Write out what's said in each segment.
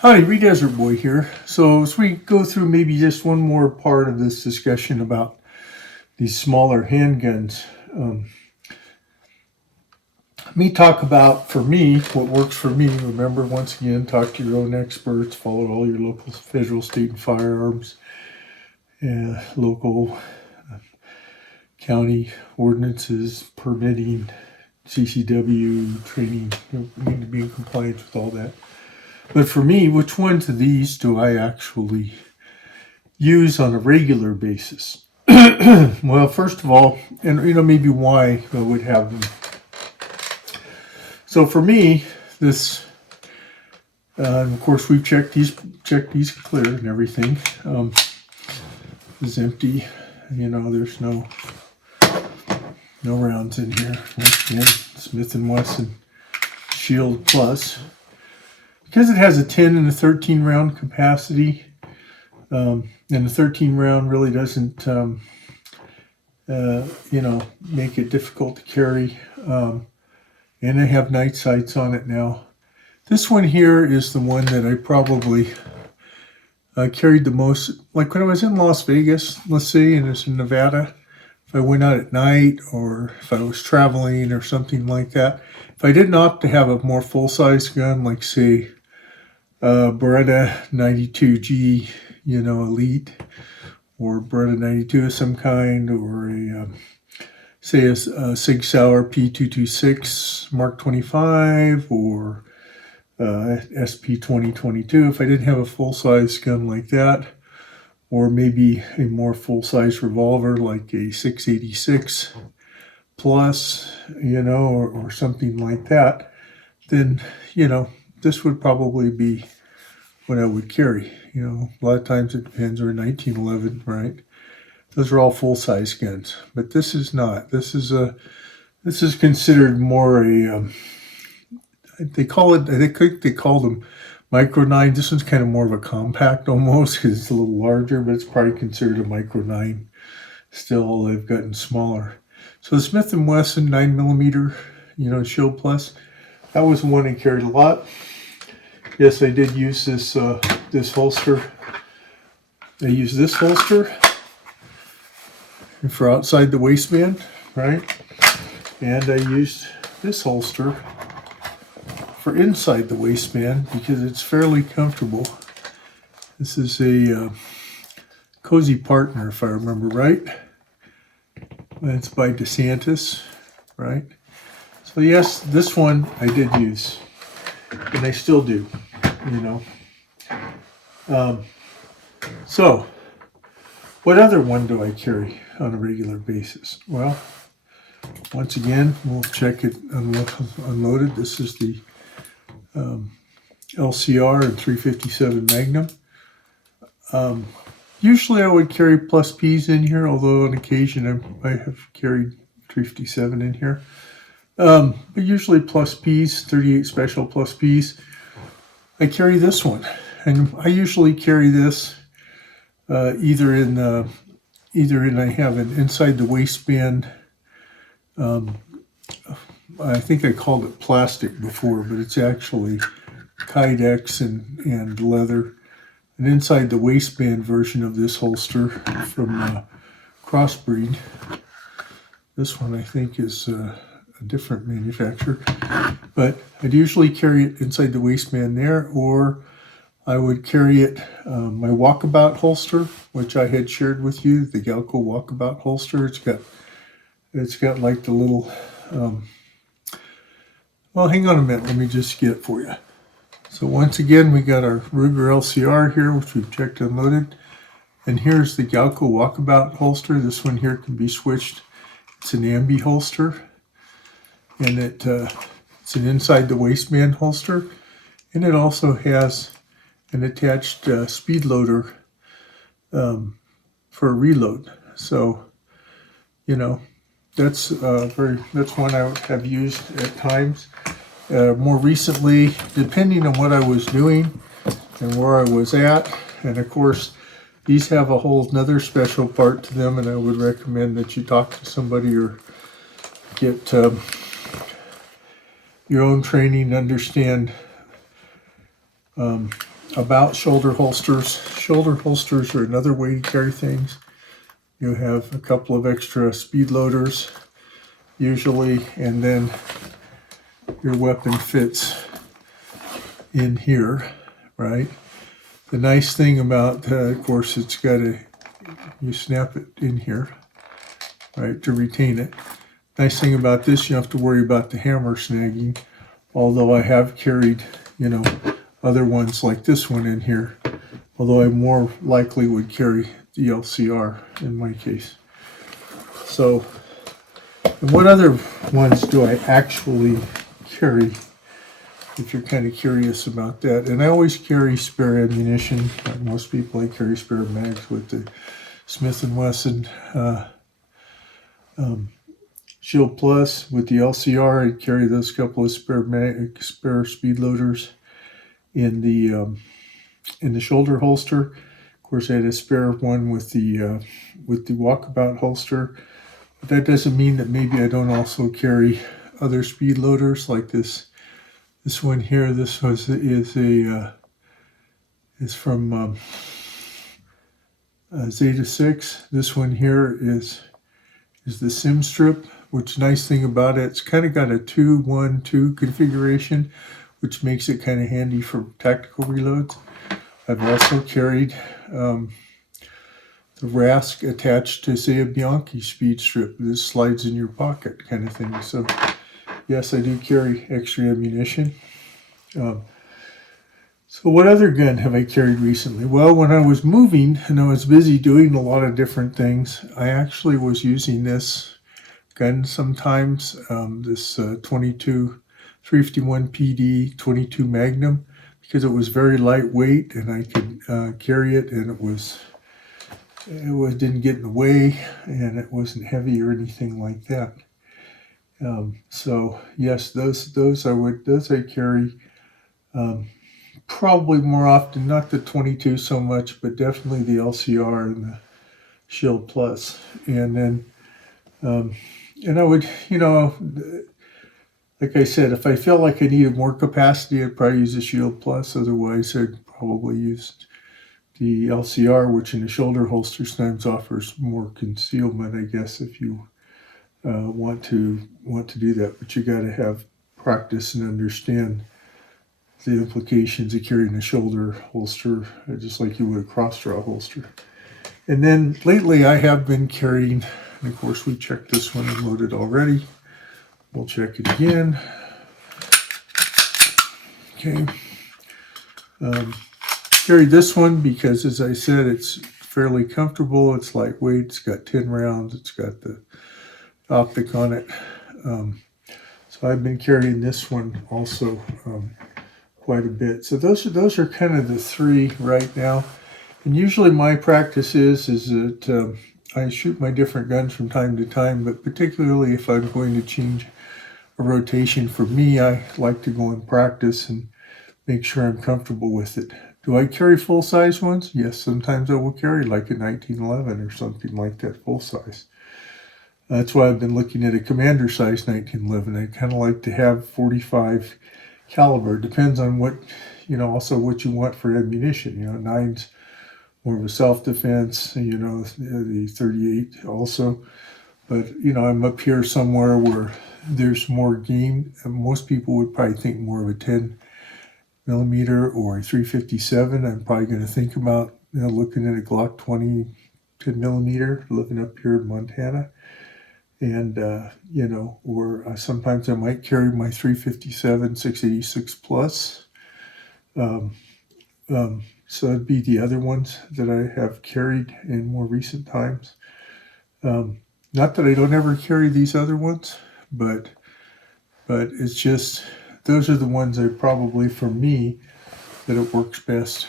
Howdy, Desert Boy here. So as we go through maybe just one more part of this discussion about these smaller handguns, let me talk about, for me, what works for me. Remember, once again, talk to your own experts, follow all your local, federal, state, and firearms, local, county ordinances, permitting, CCW, training. You need to be in compliance with all that. But for me, which ones of these do I actually use on a regular basis? Well, first of all, and maybe why I would have them. So for me, this, of course, we've checked these clear and everything. Is empty. There's no rounds in here. Once again, Smith & Wesson Shield Plus. Because it has a 10 and a 13 round capacity, and the 13 round really doesn't, make it difficult to carry. And I have night sights on it now. This one here is the one that I probably carried the most. Like when I was in Las Vegas, let's say, and it's in Nevada, if I went out at night or if I was traveling or something like that, if I didn't opt to have a more full-size gun, like say, Beretta 92G, Elite, or Beretta 92 of some kind, or say a Sig Sauer P226 Mark 25, or SP 2022. If I didn't have a full-size gun like that, or maybe a more full-size revolver like a 686 plus, or something like that, then, this would probably be what I would carry. A lot of times it depends, or 1911, right? Those are all full-size guns, but this is not. This is considered more a, they call them micro 9. This one's kind of more of a compact almost, because it's a little larger, but it's probably considered a micro 9. Still, they've gotten smaller. So the Smith & Wesson 9mm, Shield Plus, that was one I carried a lot. Yes, I did use this holster. I used this holster for outside the waistband, right? And I used this holster for inside the waistband because it's fairly comfortable. This is a Cozy Partner, if I remember right. It's by DeSantis, right? So yes, this one I did use, and I still do, So, what other one do I carry on a regular basis? Well, once again, we'll check it unloaded. This is the LCR and 357 Magnum. Usually I would carry plus Ps in here, although on occasion I have carried 357 in here. But usually plus Ps, 38 Special plus Ps. I carry this one, and I usually carry this either in I have an inside the waistband. I think I called it plastic before, but it's actually Kydex and leather. An inside the waistband version of this holster from Crossbreed. This one I think is a different manufacturer, but I'd usually carry it inside the waistband there, or I would carry it, my walkabout holster, which I had shared with you, the Galco walkabout holster. It's got like the little, well, hang on a minute, let me just get it for you. So once again, we got our Ruger LCR here, which we've checked and loaded. And here's the Galco walkabout holster. This one here can be switched. It's an ambi holster, and it's an inside the waistband holster, and it also has an attached speed loader for a reload. So, that's one I have used at times. More recently, depending on what I was doing and where I was at, and of course, these have a whole another special part to them, and I would recommend that you talk to somebody or get your own training, understand about shoulder holsters. Shoulder holsters are another way to carry things. You have a couple of extra speed loaders usually, and then your weapon fits in here, right? The nice thing about, of course, you snap it in here, right, to retain it. Nice thing about this, you don't have to worry about the hammer snagging, although I have carried, other ones like this one in here, although I more likely would carry the LCR in my case. So, and what other ones do I actually carry, if you're kind of curious about that? And I always carry spare ammunition. Like most people, I carry spare mags with the Smith & Wesson Shield Plus. With the LCR, I carry those couple of spare speed loaders in the shoulder holster. Of course, I had a spare one with the walkabout holster. But that doesn't mean that maybe I don't also carry other speed loaders like this. This one here. This is from Zeta 6. This one here is the Sim Strip, which nice thing about it, it's kind of got a 2-1-2 configuration, which makes it kind of handy for tactical reloads. I've also carried the Rask attached to, say, a Bianchi speed strip. This slides in your pocket kind of thing. So, yes, I do carry extra ammunition. So what other gun have I carried recently? Well, when I was moving and I was busy doing a lot of different things, I actually was using this gun sometimes, this 351 PD 22 Magnum, because it was very lightweight and I could carry it, and it didn't get in the way, and it wasn't heavy or anything like that. So yes, those I carry. Probably more often, not the 22 so much, but definitely the LCR and the Shield Plus. And then, and I would, like I said, if I felt like I needed more capacity, I'd probably use the Shield Plus. Otherwise, I'd probably use the LCR, which in the shoulder holster sometimes offers more concealment, I guess, if you want to do that. But you got to have practice and understand the implications of carrying a shoulder holster, just like you would a cross-draw holster. And then lately I have been carrying, and of course we checked this one and loaded already. We'll check it again. Okay. Carried this one because, as I said, it's fairly comfortable. It's lightweight. It's got 10 rounds. It's got the optic on it. So I've been carrying this one also quite a bit. So those are kind of the three right now. And usually my practice is that I shoot my different guns from time to time, but particularly if I'm going to change a rotation for me, I like to go and practice and make sure I'm comfortable with it. Do I carry full-size ones? Yes, sometimes I will carry like a 1911 or something like that, full-size. That's why I've been looking at a commander size 1911. I kind of like to have 45 caliber. Depends on what, also what you want for ammunition. 9's more of a self-defense, the 38 also. But, I'm up here somewhere where there's more game. Most people would probably think more of a 10 millimeter or a 357. I'm probably going to think about, looking at a Glock 20 10 millimeter, living up here in Montana. And, or sometimes I might carry my 357 686 plus. So that'd be the other ones that I have carried in more recent times. Not that I don't ever carry these other ones, but it's just, those are the ones that probably, for me, that it works best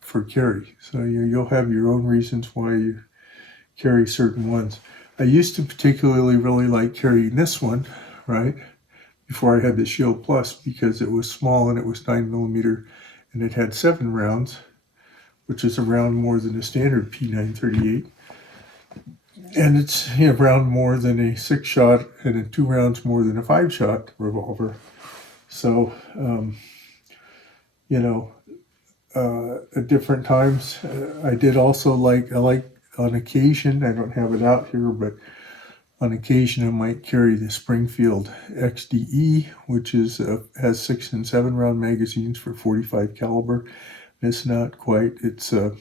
for carry. So you'll have your own reasons why you carry certain ones. I used to particularly really like carrying this one, right, before I had the Shield Plus, because it was small and it was 9 millimeter and it had 7 rounds, which is a round more than a standard P938. And it's a round more than a 6-shot and 2 rounds more than a 5-shot revolver. So, at different times. I did also I like on occasion, I don't have it out here, but on occasion I might carry the Springfield XDE, which has 6 and 7 round magazines for 45 caliber. It's not quite, it's a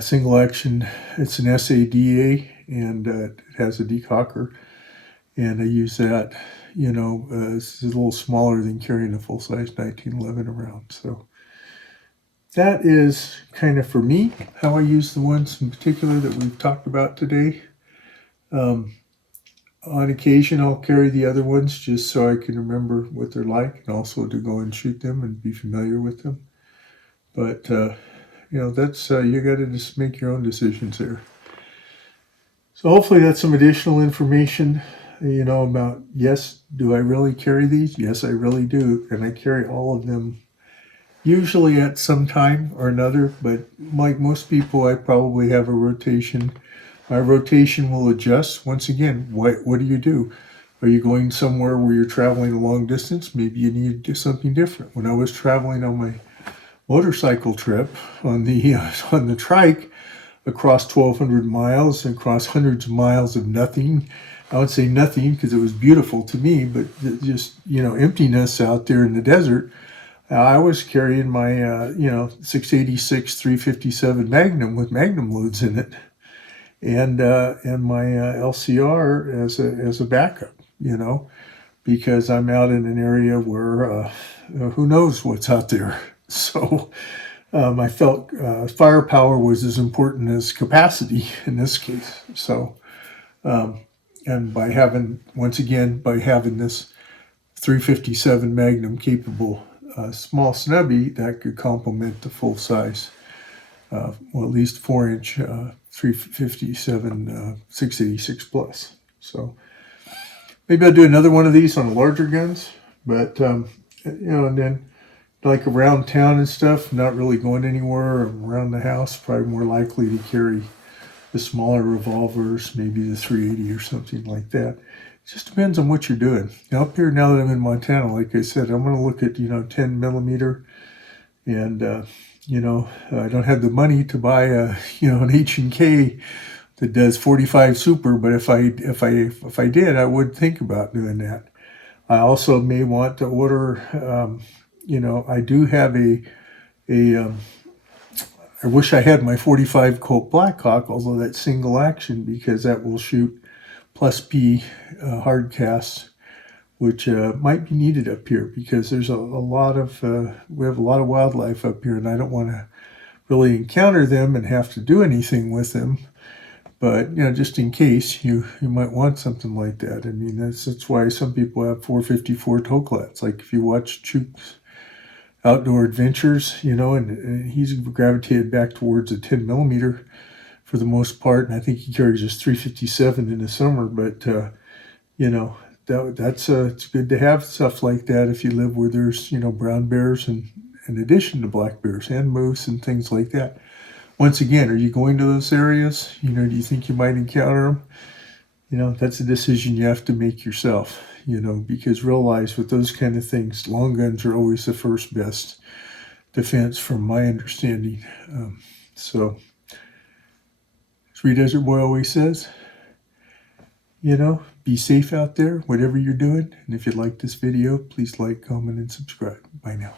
single action, it's an SADA, and it has a decocker, and I use that, it's a little smaller than carrying a full-size 1911 around. So that is kind of, for me, how I use the ones in particular that we've talked about today. On occasion, I'll carry the other ones just so I can remember what they're like, and also to go and shoot them and be familiar with them. But, that's, you got to just make your own decisions there. So hopefully that's some additional information, about, yes, do I really carry these? Yes, I really do. And I carry all of them usually at some time or another, but like most people, I probably have a rotation. My rotation will adjust. Once again, what do you do? Are you going somewhere where you're traveling a long distance? Maybe you need to do something different. When I was traveling on my motorcycle trip on the trike across 1,200 miles, across hundreds of miles of nothing. I would say nothing because it was beautiful to me, but just, emptiness out there in the desert. I was carrying my, 686 357 Magnum with Magnum loads in it, and my LCR as a backup, because I'm out in an area where who knows what's out there. So I felt firepower was as important as capacity in this case. So, and by having this 357 Magnum capable small snubby, that could complement the full size, at least 4-inch 357 686 plus. So maybe I'll do another one of these on the larger guns, but and then like around town and stuff, not really going anywhere, or around the house, probably more likely to carry the smaller revolvers, maybe the 380 or something like that. It just depends on what you're doing. Now, up here, now that I'm in Montana, like I said, I'm going to look at 10 millimeter, and I don't have the money to buy an H&K that does 45 super, but if I did, I would think about doing that. I also may want to order. I do have I wish I had my 45 Colt Blackhawk, although that's single action, because that will shoot plus P hard casts, which might be needed up here because there's we have a lot of wildlife up here, and I don't want to really encounter them and have to do anything with them. But just in case you might want something like that. I mean, that's why some people have 454 Toclats. Like if you watch Chuck's Outdoor Adventures, and he's gravitated back towards a 10 millimeter for the most part, and I think he carries his 357 in the summer. But it's good to have stuff like that if you live where there's brown bears, and in addition to black bears and moose and things like that. Once again, are you going to those areas? Do you think you might encounter them? That's a decision you have to make yourself, because realize with those kind of things, long guns are always the first best defense from my understanding. So, as Free Desert Boy always says, be safe out there, whatever you're doing. And if you like this video, please like, comment, and subscribe. Bye now.